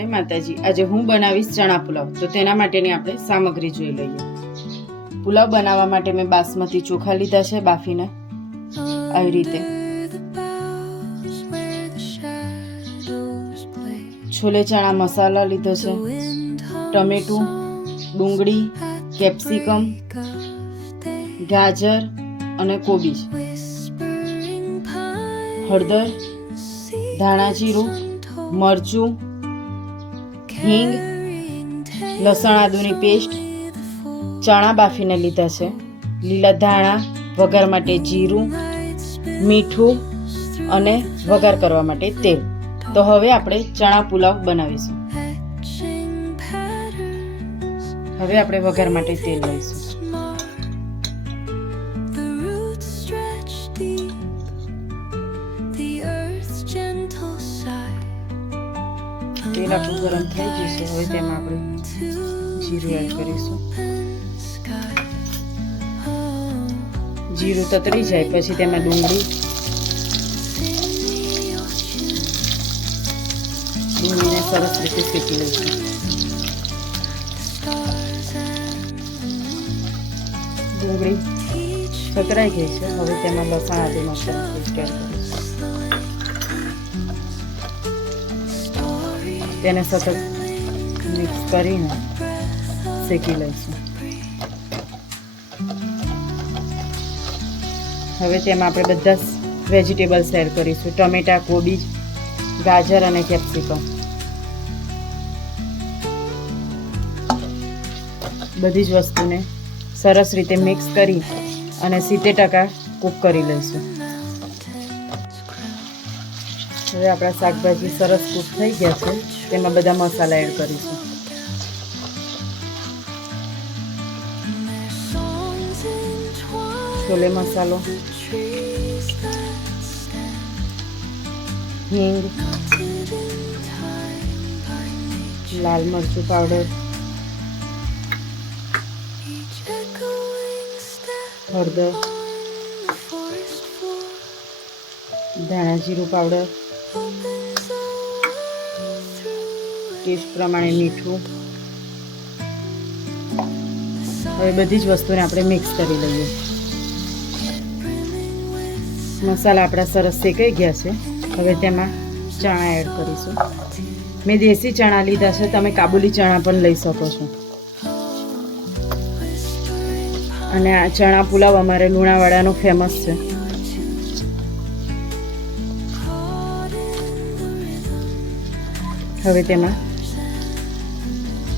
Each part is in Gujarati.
જય માતાજી। આજે હું બનાવીશ ચણા પુલાવ। તો તેના માટેની આપણે સામગ્રી જોઈ લઈએ। પુલાવ બનાવવા માટે મેં બાસમતી ચોખા લીધા છે બાફીને આવી રીતે। છોલે ચણા મસાલા લીધો છે, ટમેટું, ડુંગળી, કેપ્સિકમ, ગાજર અને કોબીજ, હળદર, ધાણા જીરું, મરચું, હિંગ, લસણ આદુની પેસ્ટ, ચણા બાફીને લીધા છે, લીલા ધાણા, વઘાર માટે જીરું, મીઠું અને વઘાર કરવા માટે તેલ। તો હવે આપણે ચણા પુલાવ બનાવીશું। હવે આપણે વઘાર માટે તેલ લઈશું। તેલ આપણું ગરમ થઈ જશે। હવે તેમાં આપણે જીરું એડ કરીશું। જીરું તતરી જાય પછી તેમાં ડુંગળીને સરસ રીતે શેકી લઈશું। ડુંગળી તતરાઈ ગઈ છે। હવે તેમાં લસણ આદુ મસાલા પેસ્ટ એડ કરીશું। તેને સતત મિક્સ કરીને શેકી લઈશું। હવે તેમાં આપણે બધા વેજીટેબલ્સ એડ કરીશું। ટમેટા, કોબીજ, ગાજર અને કેપ્સિકમ બધી જ વસ્તુને સરસ રીતે મિક્સ કરી અને 70% કૂક કરી લઈશું। હવે આપણા શાકભાજી સરસ કૂક થઈ ગયા છે। તેમાં બધા મસાલા એડ કરીશું। છોલે મસાલો, હિંગ, લાલ મરચું પાવડર, હળદર, ધાણા જીરું પાવડર, ટેસ્ટ પ્રમાણે મીઠું। હવે બધી જ વસ્તુને આપણે મિક્સ કરી લઈએ। મસાલા આપણા સરસ શેકાઈ ગયા છે। હવે તેમાં ચણા એડ કરીશું। મેં દેશી ચણા લીધા છે, તમે કાબુલી ચણા પણ લઈ શકો છો। અને આ ચણા પુલાવ અમારે લુણાવાડાનો ફેમસ છે। હવે તેમાં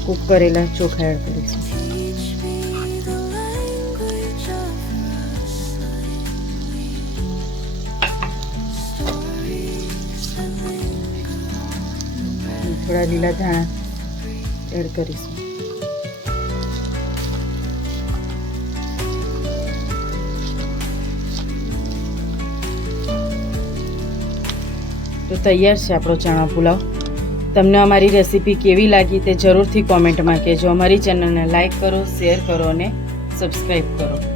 કૂક કરેલા ચોખા એડ કરીશું। થોડા લીલા ધાણા એડ કરીશું। તો તૈયાર છે આપણો ચણા પુલાવ। તમને અમારી રેસીપી કેવી લાગી તે જરૂરથી કોમેન્ટમાં કહેજો। અમારી ચેનલને લાઈક કરો, શેર કરો અને સબસ્ક્રાઈબ કરો।